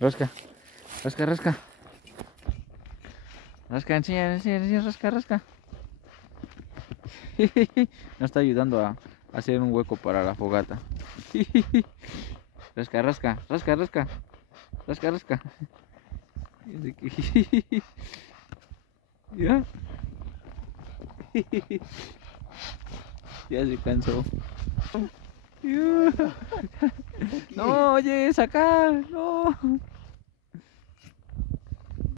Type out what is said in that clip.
Rasca, rasca, rasca. Rasca, enseña, rasca, rasca. Nos está ayudando a hacer un hueco para la fogata. Rasca, rasca, rasca, rasca. Rasca, rasca. ¿Ya? Ya se cansó. No, oye, saca, no.